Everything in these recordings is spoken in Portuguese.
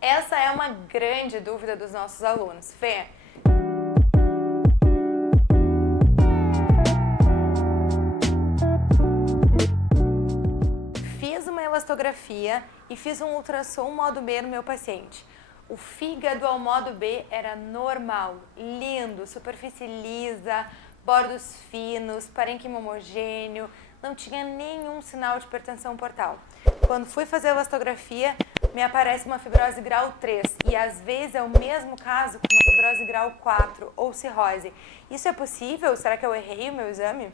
Essa é uma grande dúvida dos nossos alunos. Fê, fiz uma elastografia e fiz um ultrassom modo B no meu paciente. O fígado ao modo B era normal, lindo, superfície lisa, bordos finos, parênquima homogêneo, não tinha nenhum sinal de hipertensão portal. Quando fui fazer a elastografia, me aparece uma fibrose grau 3 e às vezes é o mesmo caso com uma fibrose grau 4 ou cirrose. Isso é possível? Será que eu errei o meu exame?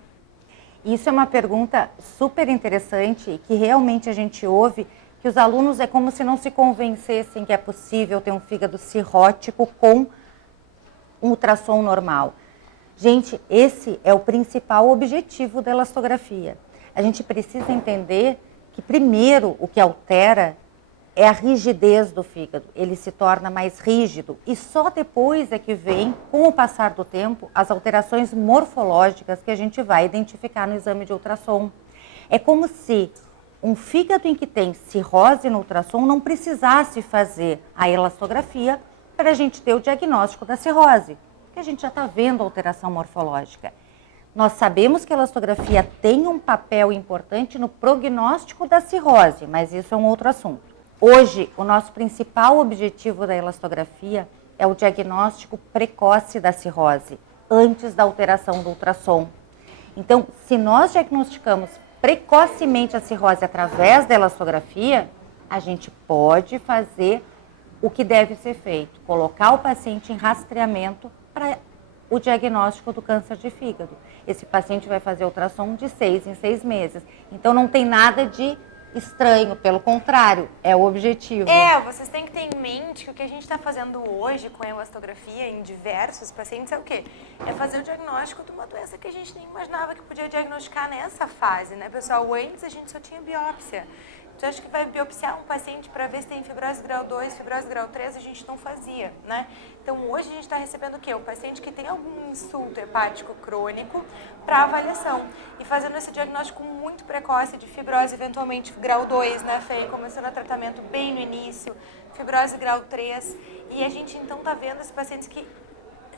Isso é uma pergunta super interessante e que realmente a gente ouve, que os alunos é como se não se convencessem que é possível ter um fígado cirrótico com um ultrassom normal. Gente, esse é o principal objetivo da elastografia. A gente precisa entender que primeiro o que altera é a rigidez do fígado. Ele se torna mais rígido e só depois é que vem, com o passar do tempo, as alterações morfológicas que a gente vai identificar no exame de ultrassom. É como se um fígado em que tem cirrose no ultrassom não precisasse fazer a elastografia para a gente ter o diagnóstico da cirrose, porque a gente já está vendo a alteração morfológica. Nós sabemos que a elastografia tem um papel importante no prognóstico da cirrose, mas isso é um outro assunto. Hoje, o nosso principal objetivo da elastografia é o diagnóstico precoce da cirrose, antes da alteração do ultrassom. Então, se nós diagnosticamos precocemente a cirrose através da elastografia, a gente pode fazer o que deve ser feito, colocar o paciente em rastreamento para o diagnóstico do câncer de fígado. Esse paciente vai fazer ultrassom de 6 em 6 meses. Então, não tem nada de estranho, pelo contrário, é o objetivo. Vocês têm que ter em mente que o que a gente está fazendo hoje com a elastografia em diversos pacientes é o quê? É fazer o diagnóstico de uma doença que a gente nem imaginava que podia diagnosticar nessa fase, né, pessoal? Antes a gente só tinha biópsia. Então, acho que vai biopsiar um paciente para ver se tem fibrose grau 2, fibrose grau 3, a gente não fazia, né? Então, hoje a gente está recebendo o quê? O paciente que tem algum insulto hepático crônico para avaliação. E fazendo esse diagnóstico muito precoce de fibrose, eventualmente grau 2, né, Fê? Começando o tratamento bem no início, fibrose grau 3. E a gente, então, está vendo esses pacientes que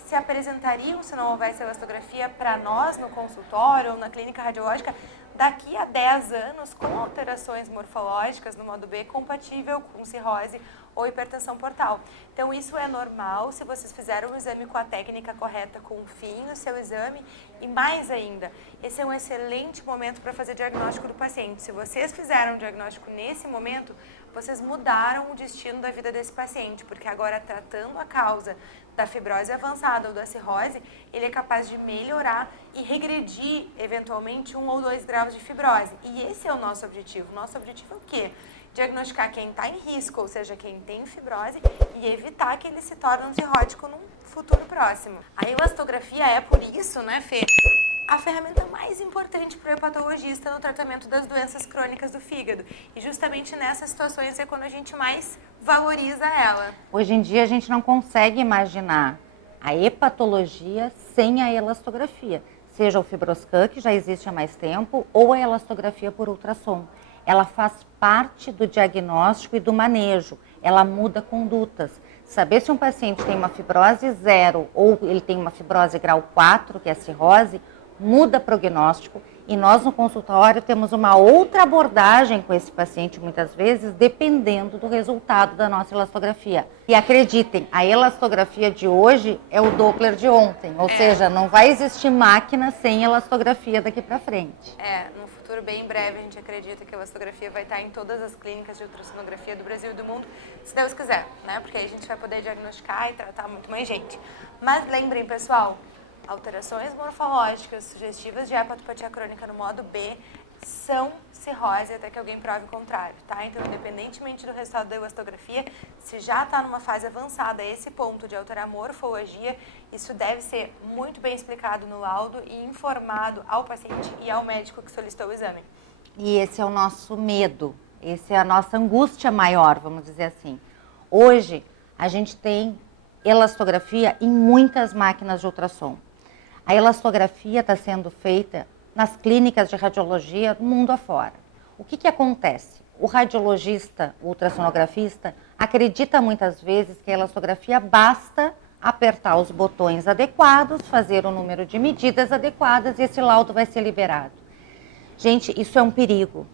se apresentariam, se não houvesse elastografia, para nós no consultório ou na clínica radiológica, daqui a 10 anos, com alterações morfológicas no modo B, compatível com cirrose ou hipertensão portal. Então, isso é normal se vocês fizeram o exame com a técnica correta, confiem no seu exame e, mais ainda, esse é um excelente momento para fazer diagnóstico do paciente. Se vocês fizeram o diagnóstico nesse momento, vocês mudaram o destino da vida desse paciente, porque agora, tratando a causa da fibrose avançada ou da cirrose, ele é capaz de melhorar e regredir, eventualmente, 1 ou 2 graus de fibrose. E esse é o nosso objetivo. Nosso objetivo é o quê? Diagnosticar quem está em risco, ou seja, quem tem fibrose, e evitar que ele se torne um cirrótico num futuro próximo. A elastografia é, por isso, né, Fê, a ferramenta mais importante para o hepatologista no tratamento das doenças crônicas do fígado. E justamente nessas situações é quando a gente mais valoriza ela. Hoje em dia a gente não consegue imaginar a hepatologia sem a elastografia, seja o FibroScan, que já existe há mais tempo, ou a elastografia por ultrassom. Ela faz parte do diagnóstico e do manejo, ela muda condutas. Saber se um paciente tem uma fibrose 0 ou ele tem uma fibrose grau 4, que é a cirrose, muda prognóstico, e nós no consultório temos uma outra abordagem com esse paciente, muitas vezes, dependendo do resultado da nossa elastografia. E acreditem, a elastografia de hoje é o Doppler de ontem, ou seja, não vai existir máquina sem elastografia daqui para frente. No futuro bem breve a gente acredita que a elastografia vai estar em todas as clínicas de ultrassonografia do Brasil e do mundo, se Deus quiser, né? Porque aí a gente vai poder diagnosticar e tratar muito mais gente. Mas lembrem, pessoal, alterações morfológicas sugestivas de hepatopatia crônica no modo B são cirrose até que alguém prove o contrário, tá? Então, independentemente do resultado da elastografia, se já está numa fase avançada, esse ponto de alterar a morfologia, isso deve ser muito bem explicado no laudo e informado ao paciente e ao médico que solicitou o exame. E esse é o nosso medo, essa é a nossa angústia maior, vamos dizer assim. Hoje, a gente tem elastografia em muitas máquinas de ultrassom. A elastografia está sendo feita nas clínicas de radiologia do mundo afora. O que acontece? O radiologista, o ultrassonografista, acredita muitas vezes que a elastografia basta apertar os botões adequados, fazer o número de medidas adequadas e esse laudo vai ser liberado. Gente, isso é um perigo.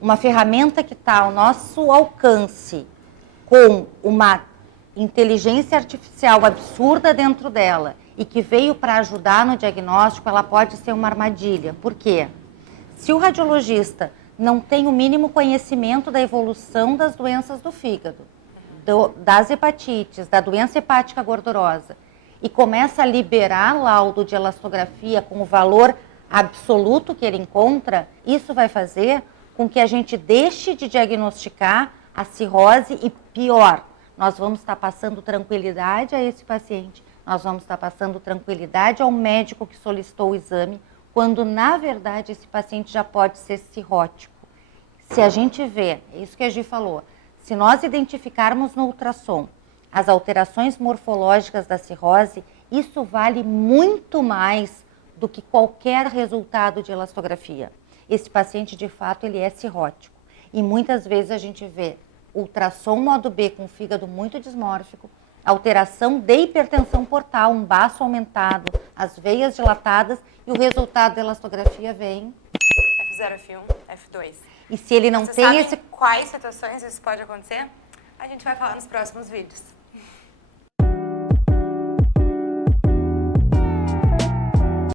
Uma ferramenta que está ao nosso alcance, com uma inteligência artificial absurda dentro dela e que veio para ajudar no diagnóstico, ela pode ser uma armadilha. Por quê? Se o radiologista não tem o mínimo conhecimento da evolução das doenças do fígado, das hepatites, da doença hepática gordurosa, e começa a liberar laudo de elastografia com o valor absoluto que ele encontra, isso vai fazer com que a gente deixe de diagnosticar a cirrose e, pior, nós vamos estar passando tranquilidade a esse paciente, nós vamos estar passando tranquilidade ao médico que solicitou o exame, quando, na verdade, esse paciente já pode ser cirrótico. Se a gente vê, é isso que a Gi falou, se nós identificarmos no ultrassom as alterações morfológicas da cirrose, isso vale muito mais do que qualquer resultado de elastografia. Esse paciente, de fato, ele é cirrótico. E muitas vezes a gente vê ultrassom modo B com fígado muito dismórfico, alteração de hipertensão portal, um baço aumentado, as veias dilatadas, e o resultado da elastografia vem F0, F1, F2. E se ele não Vocês tem sabem esse... quais situações isso pode acontecer? A gente vai falar nos próximos vídeos.